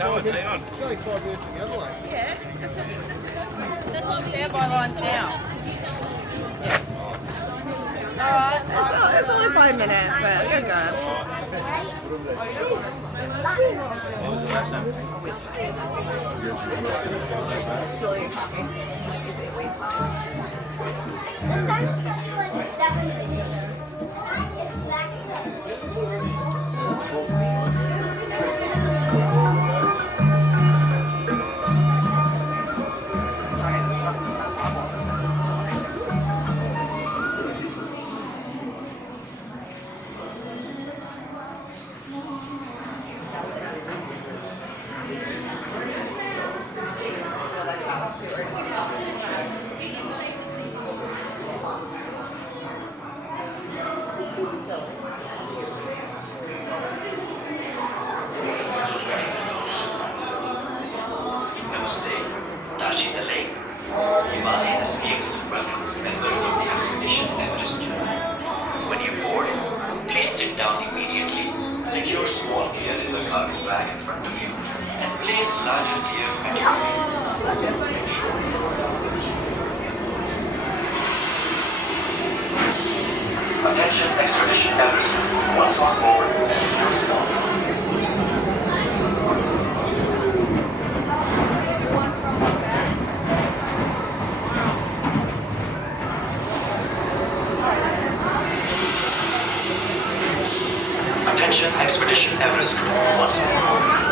only 5 minutes to go, like. Yeah, that's what we stand by lines now. Yeah. Alright, it's only 5 minutes, but we're good. Still talking. Himalayas gives welcomes members of the expedition Everest journey. When you board, please sit down immediately, secure small gear in the cargo bag in front of you, and place larger gear at your feet. Attention Expedition Everest. Once on board, secure stop. Attention Expedition Everest crew. Once more.